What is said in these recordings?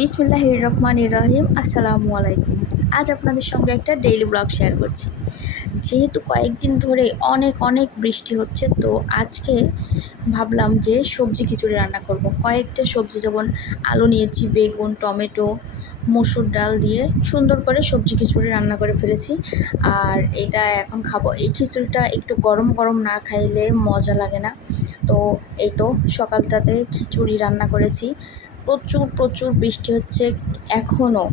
বিসমিল্লাহির রহমানির রহিম। আসসালামু আলাইকুম। আজ আপনাদের সঙ্গে একটা ডেইলি ব্লগ শেয়ার করছি। যেহেতু কয়েকদিন ধরে অনেক অনেক বৃষ্টি হচ্ছে, তো আজকে ভাবলাম যে সবজি খিচুড়ি রান্না করব। কয়েকটা সবজি যেমন আলু নিয়েছি, বেগুন, টমেটো, মসুর ডাল দিয়ে সুন্দর করে সবজি খিচুড়ি রান্না করে ফেলেছি। আর এটা এখন খাবো। এই খিচুড়িটা একটু গরম গরম না খাইলে মজা লাগে না। তো এই তো সকালটাতে খিচুড়ি রান্না করেছি। প্রচুর প্রচুর বৃষ্টি হচ্ছে এখনও।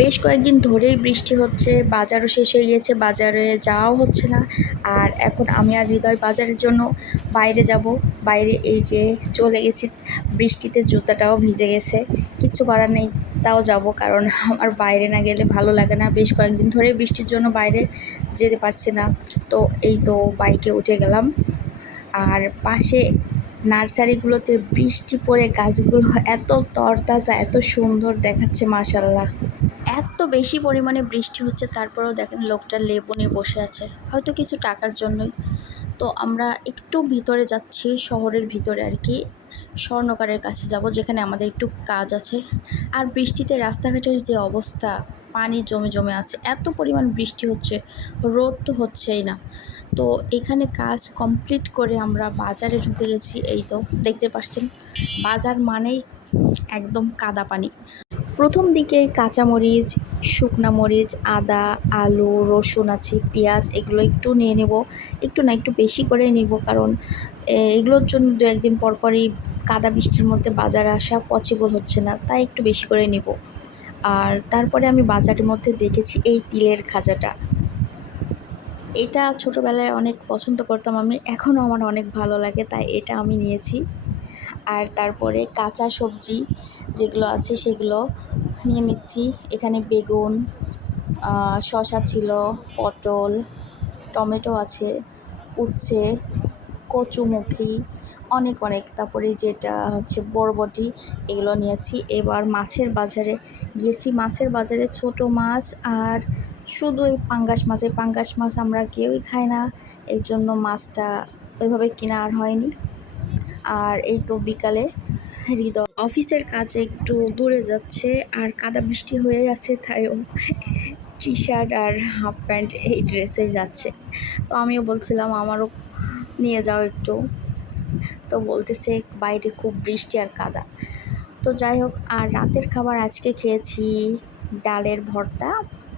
বেশ কয়েকদিন ধরেই বৃষ্টি হচ্ছে, বাজারও শেষ হয়ে গিয়েছে, বাজারে যাওয়াও হচ্ছে না। আর এখন আমি আর হৃদয় বাজারের জন্য বাইরে যাব। বাইরে এই যে চলে গেছি, বৃষ্টিতে জুতাটাও ভিজে গেছে, কিচ্ছু করার নেই, তাও যাব, কারণ আমার বাইরে না গেলে ভালো লাগে না। বেশ কয়েকদিন ধরে বৃষ্টির জন্য বাইরে যেতে পারছি না। তো এই তো বাইকে উঠে গেলাম। আর পাশে নার্সারিগুলোতে বৃষ্টি পড়ে গাছগুলো এত তরতাজা, এত সুন্দর দেখাচ্ছে, মাশাল্লাহ। এত বেশি পরিমাণে বৃষ্টি হচ্ছে, তারপরেও দেখেন লোকটা লেবু নিয়ে বসে আছে, হয়তো কিছু টাকার জন্যই। তো আমরা একটু ভিতরে যাচ্ছি, শহরের ভিতরে আর কি, স্বর্ণকারের কাছে যাব, যেখানে আমাদের একটু কাজ আছে। আর বৃষ্টিতে রাস্তাঘাটের যে অবস্থা, পানি জমে জমে আছে, এত পরিমাণ বৃষ্টি হচ্ছে, রোদ তো হচ্ছেই না। তো এখানে কাজ কমপ্লিট করে আমরা বাজারে ঢুকে গেছি। এই তো দেখতে পাচ্ছেন, বাজার মানেই একদম কাদা পানি। প্রথম দিকে কাঁচামরিচ, শুকনা মরিচ, আদা, আলু, রসুন আছে, পেঁয়াজ, এগুলো একটু নিয়ে নেব। একটু না, একটু বেশি করে নিব, কারণ এগুলোর জন্য দু একদিন পর পরই কাদা বৃষ্টির মধ্যে বাজারে আসা পসিবল হচ্ছে না, তাই একটু বেশি করে নিব। আর তারপরে আমি বাজারের মধ্যে দেখেছি এই তিলের খাজাটা। এটা ছোটোবেলায় অনেক পছন্দ করতাম আমি, এখনও আমার অনেক ভালো লাগে, তাই এটা আমি নিয়েছি। আর তারপরে কাঁচা সবজি যেগুলো আছে সেগুলো নিয়ে নিচ্ছি। এখানে বেগুন, শসা ছিল, পটল, টমেটো আছে, উচ্ছে, কচুমুখী, অনেক অনেক, তারপরে যেটা হচ্ছে বরবটি, এগুলো নিয়েছি। এবার মাছের বাজারে গিয়েছি। মাছের বাজারে ছোট মাছ আর শুধু এই পাঙ্গাস মাছ, এই পাঙ্গাস মাছ আমরা কেউই খাই না, এই জন্য মাছটা ওইভাবে কেনা আর হয়নি। আর এই তো বিকালে হৃদয় অফিসের কাজে একটু দূরে যাচ্ছে, আর কাদা বৃষ্টি হয়ে আছে, তাই ও টি শার্ট আর হাফ প্যান্ট এই ড্রেসে যাচ্ছে। তো আমিও বলছিলাম আমারও নিয়ে যাও একটু, তো বলতেছে বাইরে খুব বৃষ্টি আর কাদা। তো যাই হোক, আর রাতের খাবার আজকে খেয়েছি ডালের ভর্তা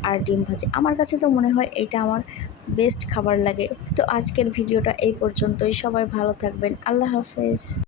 আর ডিম ভাজি। আমার কাছে তো মনে হয় এটা আমার বেস্ট খাবার লাগে। তো আজকের ভিডিওটা এই পর্যন্তই। সবাই ভালো থাকবেন। আল্লাহ হাফেজ।